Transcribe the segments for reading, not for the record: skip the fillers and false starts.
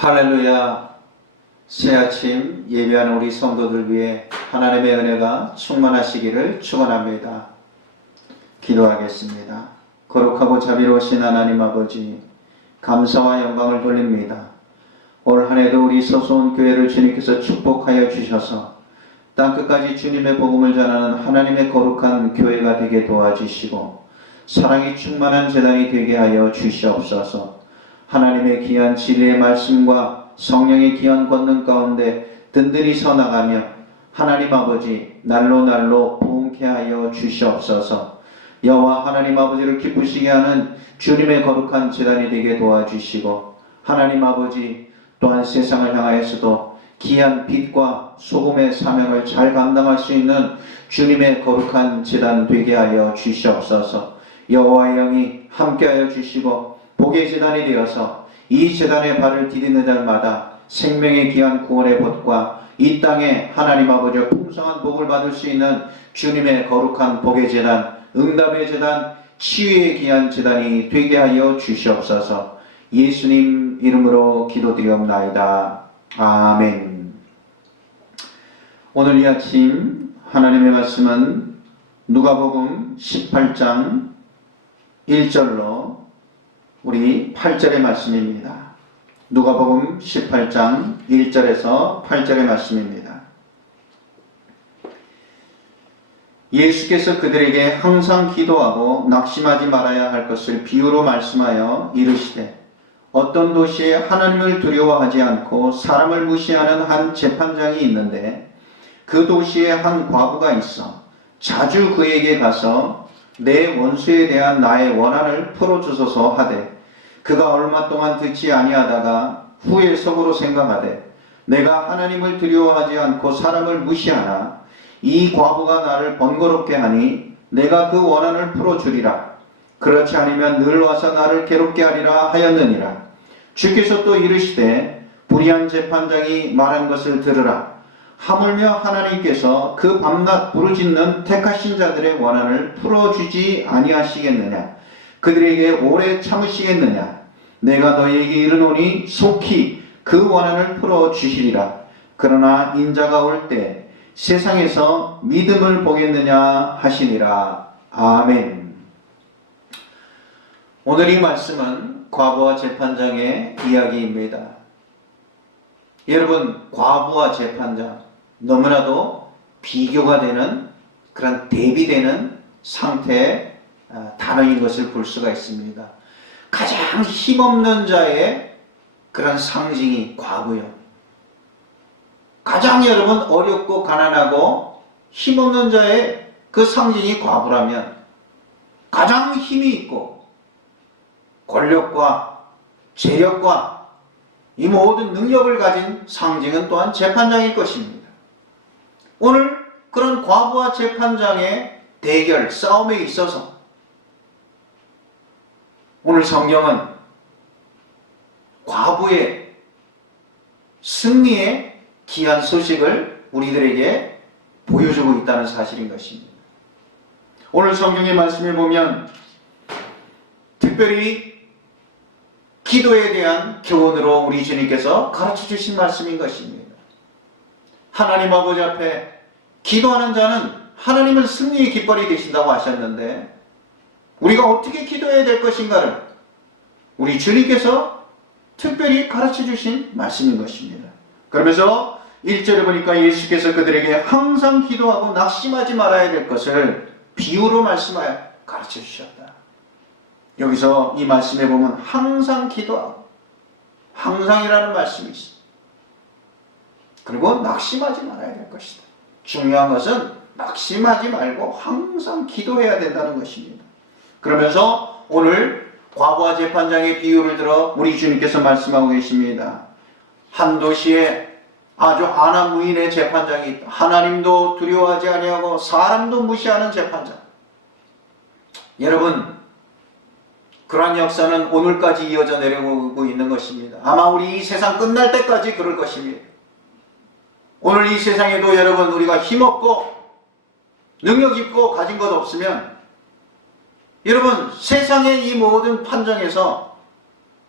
할렐루야. 새 아침 예배하는 우리 성도들 위해 하나님의 은혜가 충만하시기를 축원합니다. 기도하겠습니다. 거룩하고 자비로우신 하나님 아버지, 감사와 영광을 돌립니다. 올 한해도 우리 서소원 교회를 주님께서 축복하여 주셔서 땅끝까지 주님의 복음을 전하는 하나님의 거룩한 교회가 되게 도와주시고 사랑이 충만한 재단이 되게 하여 주시옵소서. 하나님의 귀한 진리의 말씀과 성령의 귀한 권능 가운데 든든히 서나가며 하나님 아버지 날로 부흥케 하여 주시옵소서. 여호와 하나님 아버지를 기쁘시게 하는 주님의 거룩한 재단이 되게 도와주시고 하나님 아버지 또한 세상을 향하여서도 귀한 빛과 소금의 사명을 잘 감당할 수 있는 주님의 거룩한 재단 되게 하여 주시옵소서. 여호와의 영이 함께하여 주시고 복의 재단이 되어서 이 재단의 발을 디디는 날마다 생명의 귀한 구원의 복과 이 땅에 하나님 아버지의 풍성한 복을 받을 수 있는 주님의 거룩한 복의 재단, 응답의 재단, 치유의 귀한 재단이 되게 하여 주시옵소서. 예수님 이름으로 기도드리옵나이다. 아멘. 오늘 이 아침 하나님의 말씀은 누가복음 18장 1절로 우리 8절의 말씀입니다. 누가복음 18장 1절에서 8절의 말씀입니다. 예수께서 그들에게 항상 기도하고 낙심하지 말아야 할 것을 비유로 말씀하여 이르시되 어떤 도시에 하나님을 두려워하지 않고 사람을 무시하는 한 재판장이 있는데 그 도시에 한 과부가 있어 자주 그에게 가서 내 원수에 대한 나의 원한을 풀어주소서 하되 그가 얼마 동안 듣지 아니하다가 후에 속으로 생각하되 내가 하나님을 두려워하지 않고 사람을 무시하나 이 과부가 나를 번거롭게 하니 내가 그 원한을 풀어주리라. 그렇지 않으면 늘 와서 나를 괴롭게 하리라 하였느니라. 주께서 또 이르시되 불의한 재판장이 말한 것을 들으라. 하물며 하나님께서 그 밤낮 부르짖는 택하신 자들의 원한을 풀어주지 아니하시겠느냐. 그들에게 오래 참으시겠느냐. 내가 너희에게 이르노니 속히 그 원한을 풀어주시리라. 그러나 인자가 올 때 세상에서 믿음을 보겠느냐 하시니라. 아멘. 오늘 이 말씀은 과부와 재판장의 이야기입니다. 여러분, 과부와 재판장 너무나도 비교가 되는 그런 대비되는 상태의 단어인 것을 볼 수가 있습니다. 가장 힘없는 자의 그런 상징이 과부요. 가장 여러분 어렵고 가난하고 힘없는 자의 그 상징이 과부라면 가장 힘이 있고 권력과 재력과 이 모든 능력을 가진 상징은 또한 재판장일 것입니다. 오늘 그런 과부와 재판장의 대결, 싸움에 있어서 오늘 성경은 과부의 승리의 귀한 소식을 우리들에게 보여주고 있다는 사실인 것입니다. 오늘 성경의 말씀을 보면 특별히 기도에 대한 교훈으로 우리 주님께서 가르쳐 주신 말씀인 것입니다. 하나님 아버지 앞에 기도하는 자는 하나님은 승리의 깃발이 되신다고 하셨는데 우리가 어떻게 기도해야 될 것인가를 우리 주님께서 특별히 가르쳐 주신 말씀인 것입니다. 그러면서 1절에 보니까 예수께서 그들에게 항상 기도하고 낙심하지 말아야 될 것을 비유로 말씀하여 가르쳐 주셨다. 여기서 이 말씀에 보면 항상 기도하고 항상이라는 말씀이 있습니다. 그리고 낙심하지 말아야 될 것이다. 중요한 것은 낙심하지 말고 항상 기도해야 된다는 것입니다. 그러면서 오늘 과부와 재판장의 비유를 들어 우리 주님께서 말씀하고 계십니다. 한 도시에 아주 안하무인의 재판장이 있다. 하나님도 두려워하지 아니하고 사람도 무시하는 재판장. 여러분, 그러한 역사는 오늘까지 이어져 내려오고 있는 것입니다. 아마 우리 이 세상 끝날 때까지 그럴 것입니다. 오늘 이 세상에도 여러분 우리가 힘없고 능력 있고 가진 것 없으면 여러분 세상의 이 모든 판정에서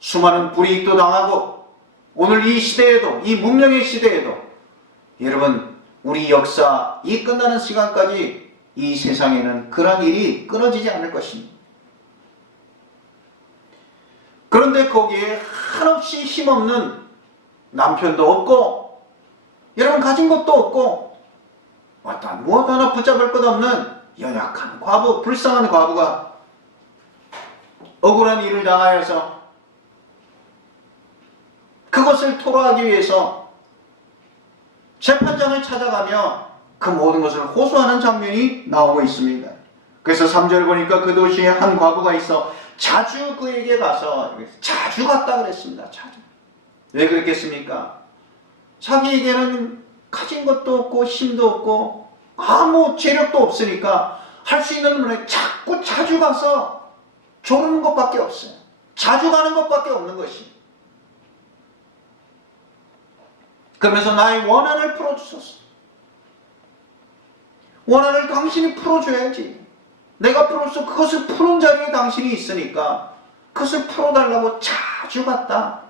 수많은 불이익도 당하고 오늘 이 시대에도, 이 문명의 시대에도 여러분 우리 역사 이 끝나는 시간까지 이 세상에는 그런 일이 끊어지지 않을 것입니다. 그런데 거기에 한없이 힘없는 남편도 없고 여러분 가진 것도 없고 어떠한 무엇 하나 붙잡을 것 없는 연약한 과부, 불쌍한 과부가 억울한 일을 당하여서 그것을 토로하기 위해서 재판장을 찾아가며 그 모든 것을 호소하는 장면이 나오고 있습니다. 그래서 3절 보니까 그 도시에 한 과부가 있어 자주 그에게 가서, 자주 갔다 그랬습니다. 자주. 왜 그랬겠습니까? 자기에게는 가진 것도 없고 힘도 없고 아무 재력도 없으니까 할 수 있는 분에 자꾸 자주 가서 조르는 것밖에 없어요. 자주 가는 것밖에 없는 것이. 그러면서 나의 원한을 풀어주셨어. 원한을 당신이 풀어줘야지. 내가 풀을 수 그것을 푸는 자리에 당신이 있으니까 그것을 풀어달라고 자주 갔다.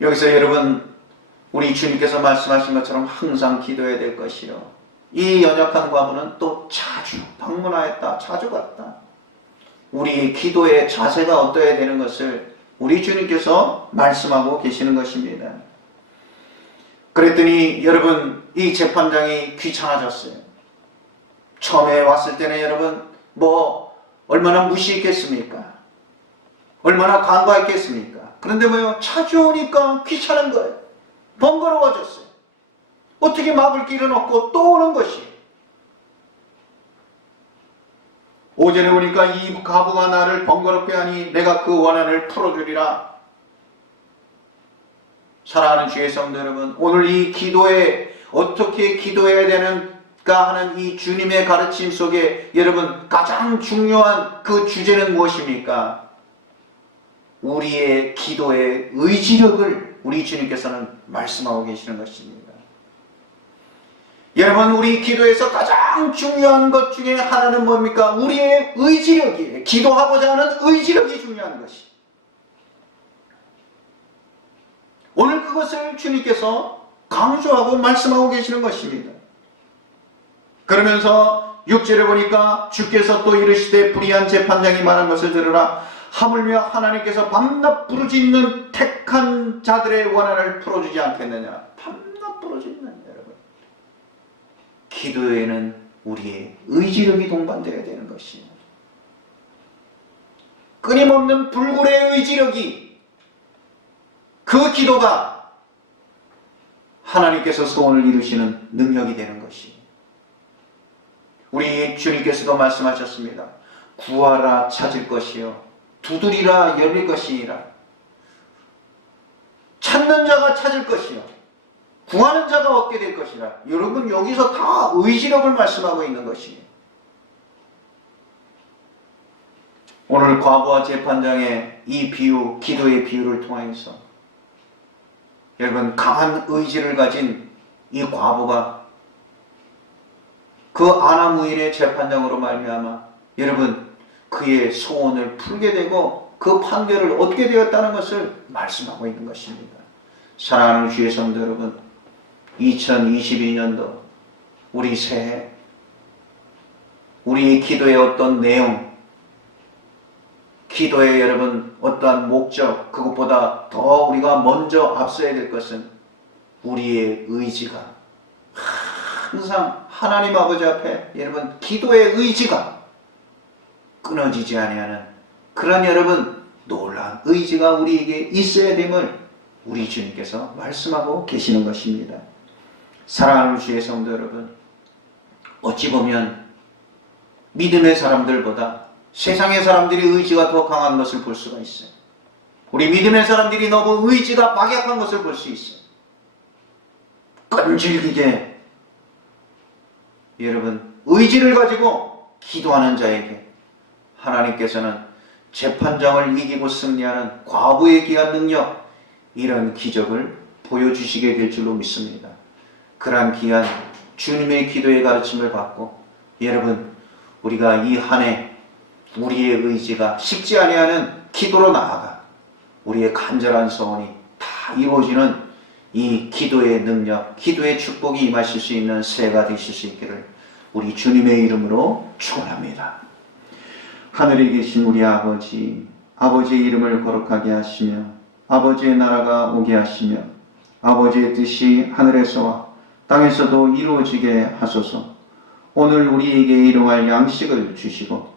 여기서 여러분 우리 주님께서 말씀하신 것처럼 항상 기도해야 될 것이요. 이 연약한 과부는 또 자주 방문하였다. 자주 갔다. 우리 기도의 자세가 어떠해야 되는 것을 우리 주님께서 말씀하고 계시는 것입니다. 그랬더니 여러분 이 재판장이 귀찮아졌어요. 처음에 왔을 때는 여러분 얼마나 무시했겠습니까? 얼마나 간과했겠습니까? 그런데 자주 오니까 귀찮은 거예요. 번거로워졌어요. 어떻게 막을 길은 없고 또 오는 것이. 오전에 오니까 이 과부가 나를 번거롭게 하니 내가 그 원한을 풀어주리라. 사랑하는 주의 성도 여러분, 오늘 이 기도에 어떻게 기도해야 되는가 하는 이 주님의 가르침 속에 여러분 가장 중요한 그 주제는 무엇입니까? 우리의 기도의 의지력을 우리 주님께서는 말씀하고 계시는 것입니다. 여러분 우리 기도에서 가장 중요한 것 중에 하나는 뭡니까? 우리의 의지력이에요. 기도하고자 하는 의지력이 중요한 것이. 오늘 그것을 주님께서 강조하고 말씀하고 계시는 것입니다. 그러면서 6절에 보니까 주께서 또 이르시되 불의한 재판장이 말한 것을 들으라. 하물며 하나님께서 밤낮 부르짖는 택한 자들의 원한을 풀어주지 않겠느냐. 밤낮 부르짖는 여러분. 기도에는 우리의 의지력이 동반되어야 되는 것입니다. 끊임없는 불굴의 의지력이 그 기도가 하나님께서 소원을 이루시는 능력이 되는 것이. 우리 주님께서도 말씀하셨습니다. 구하라 찾을 것이요 두드리라 열릴 것이니라. 찾는 자가 찾을 것이요 구하는 자가 얻게 될 것이라. 여러분 여기서 다 의지력을 말씀하고 있는 것이에요. 오늘 과부와 재판장의 이 비유, 기도의 비유를 통해서 여러분 강한 의지를 가진 이 과부가 그 아나무인의 재판장으로 말미암아 여러분 그의 소원을 풀게 되고 그 판결을 얻게 되었다는 것을 말씀하고 있는 것입니다. 사랑하는 주의 성도 여러분, 2022년도 우리 새해 우리의 기도의 어떤 내용, 기도의 여러분 어떠한 목적, 그것보다 더 우리가 먼저 앞서야 될 것은 우리의 의지가 항상 하나님 아버지 앞에 여러분 기도의 의지가 끊어지지 아니하는 그런 여러분 놀라운 의지가 우리에게 있어야 됨을 우리 주님께서 말씀하고 계시는 것입니다. 사랑하는 주의 성도 여러분, 어찌 보면 믿음의 사람들보다 세상의 사람들이 의지가 더 강한 것을 볼 수가 있어요. 우리 믿음의 사람들이 너무 의지가 박약한 것을 볼 수 있어요. 끈질기게 여러분 의지를 가지고 기도하는 자에게 하나님께서는 재판장을 이기고 승리하는 과부의 귀한 능력, 이런 기적을 보여주시게 될 줄로 믿습니다. 그러한 귀한 주님의 기도의 가르침을 받고 여러분 우리가 이 한 해 우리의 의지가 식지 아니하는 기도로 나아가 우리의 간절한 소원이 다 이루어지는 이 기도의 능력, 기도의 축복이 임하실 수 있는 새해가 되실 수 있기를 우리 주님의 이름으로 축원합니다. 하늘에 계신 우리 아버지, 아버지의 이름을 거룩하게 하시며 아버지의 나라가 오게 하시며 아버지의 뜻이 하늘에서와 땅에서도 이루어지게 하소서. 오늘 우리에게 일용할 양식을 주시고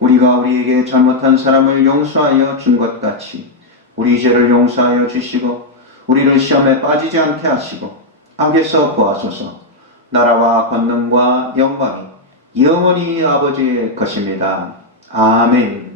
우리가 우리에게 잘못한 사람을 용서하여 준 것 같이 우리 죄를 용서하여 주시고 우리를 시험에 빠지지 않게 하시고 악에서 구하소서. 나라와 권능과 영광이 영원히 아버지의 것입니다. 아멘.